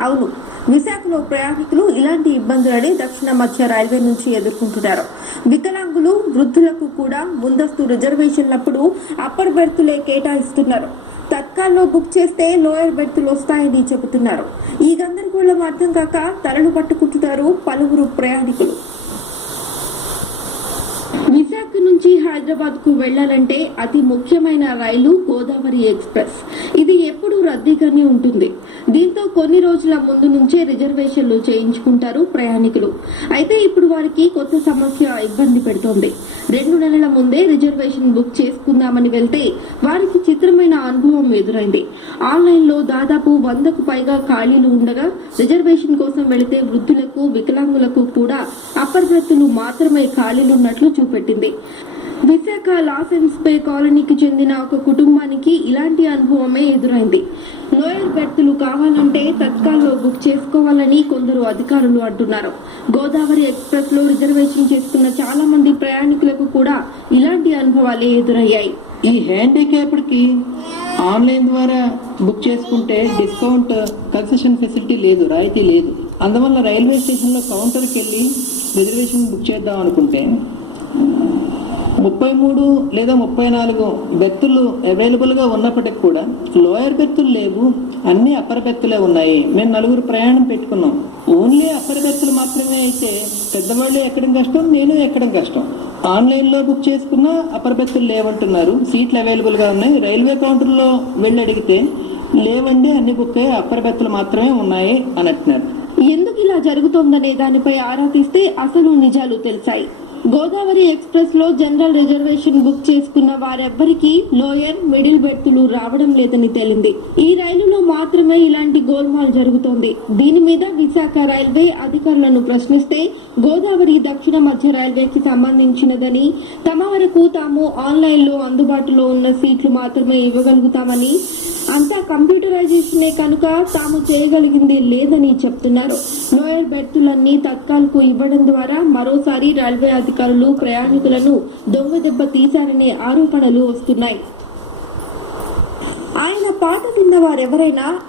అవును. విశాఖలో ప్రయాణికులు ఇలాంటి ఇబ్బందులని దక్షిణ మధ్య రైల్వే నుంచి ఎదుర్కొంటున్నారు. వికలాంగులు వృద్ధులకు కూడా ముందస్తు రిజర్వేషన్లప్పుడు అప్పర్ బెర్తులే కేటాయిస్తున్నారు. తత్కాల్లో బుక్ చేస్తే లోయర్ బెర్తులు వస్తాయని చెబుతున్నారు. ఈ గందరగోళం అర్థం కాక తలలు పట్టుకుంటున్నారు పలువురు ప్రయాణికులు. విశాఖ నుంచి హైదరాబాద్కు వెళ్ళాలంటే అతి ముఖ్యమైన రైలు గోదావరి ఎక్స్ప్రెస్. ఇది ఎప్పుడు రద్దీగానే ఉంటుంది. దీంతో కొన్ని రోజుల ముందు నుంచే రిజర్వేషన్లు చేయించుకుంటారు ప్రయాణికులు. అయితే ఇప్పుడు వారికి కొత్త సమస్య ఇబ్బంది పెడుతోంది. రెండు నెలల ముందే రిజర్వేషన్ బుక్ చేసుకుందామని వెళ్తే వారికి చిత్రమైన అనుభవం ఎదురైంది. ఆన్లైన్లో దాదాపు వందకు పైగా ఖాళీలు ఉండగా రిజర్వేషన్ కోసం వెళితే వృద్ధులకు వికలాంగులకు కూడా అప్పర్ మాత్రమే మాత్రమే ఖాళీలున్నట్లు చూపెట్టింది. విశాఖ లాసెన్స్ పే కాలనీకి చెందిన ఒక కుటుంబానికి ఇలాంటి అనుభవమే ఎదురైంది. లోయర్ బెర్తులు కావాలంటే తత్కాల్లో బుక్ చేసుకోవాలని కొందరు అధికారులు అంటున్నారు. గోదావరి ఎక్స్ప్రెస్లో రిజర్వేషన్ చేసుకున్న చాలా మంది ప్రయాణికులకు కూడా ఇలాంటి అనుభవాలే ఎదురయ్యాయి. ఈ హ్యాండిక్యాప్డ్కి ఆన్లైన్ ద్వారా బుక్ చేసుకుంటే డిస్కౌంట్ కన్సెషన్ ఫెసిలిటీ లేదు రాయితీ లేదు. అందువల్ల రైల్వే స్టేషన్లో కౌంటర్కి వెళ్ళి రిజర్వేషన్ బుక్ చేద్దాం అనుకుంటే ముప్పై మూడు లేదా ముప్పై నాలుగు బెత్తులు అవైలబుల్గా ఉన్నప్పటికి కూడా లోయర్ బెత్తులు లేవు అన్ని అప్పర్ బెత్తులే ఉన్నాయి. మేము నలుగురు ప్రయాణం పెట్టుకున్నాం. ఓన్లీ అప్పర్ బెత్తులు మాత్రమే అయితే పెద్దవాళ్ళు ఎక్కడం కష్టం నేను ఎక్కడం కష్టం. ఆన్లైన్లో బుక్ చేసుకున్న అప్పర్ బెత్తులు లేవంటున్నారు. సీట్లు అవైలబుల్గా ఉన్నాయి. రైల్వే కౌంటర్లో వెళ్ళి అడిగితే లేవండి అన్ని బుక్ అయ్యి అప్పర్ బెత్తులు మాత్రమే ఉన్నాయి అని అంటున్నారు. ఎందుకు ఇలా జరుగుతోందనే దానిపై ఆరా తీస్తే అసలు నిజాలు తెలిసాయి. గోదావరి ఎక్స్ప్రెస్లో జనరల్ రిజర్వేషన్ బుక్ చేసుకున్న వారెవ్వరికీ లోయర్ మిడిల్ బెర్తులు రావడం లేదని తేలింది. ఈ రైలులో మాత్రమే ఇలాంటి గోల్మాల్ జరుగుతోంది. దీని మీద విశాఖ రైల్వే అధికారులను ప్రశ్నిస్తే గోదావరి దక్షిణ మధ్య రైల్వేకి సంబంధించినదని తమ వరకు తాము ఆన్లైన్లో అందుబాటులో ఉన్న సీట్లు మాత్రమే ఇవ్వగలుగుతామని అంతా కంప్యూటరైజేషనే కనుక తాము చేయగలిగింది లేదని చెప్తున్నారు. లోయర్ బెర్తులన్నీ తత్కాలకు ఇవ్వడం ద్వారా మరోసారి రైల్వే అధికారులు ప్రయాణికులను దొంగదెబ్బ తీశారనే ఆరోపణలు వస్తున్నాయి. ఆయన పాట విన్న వారెవరైనా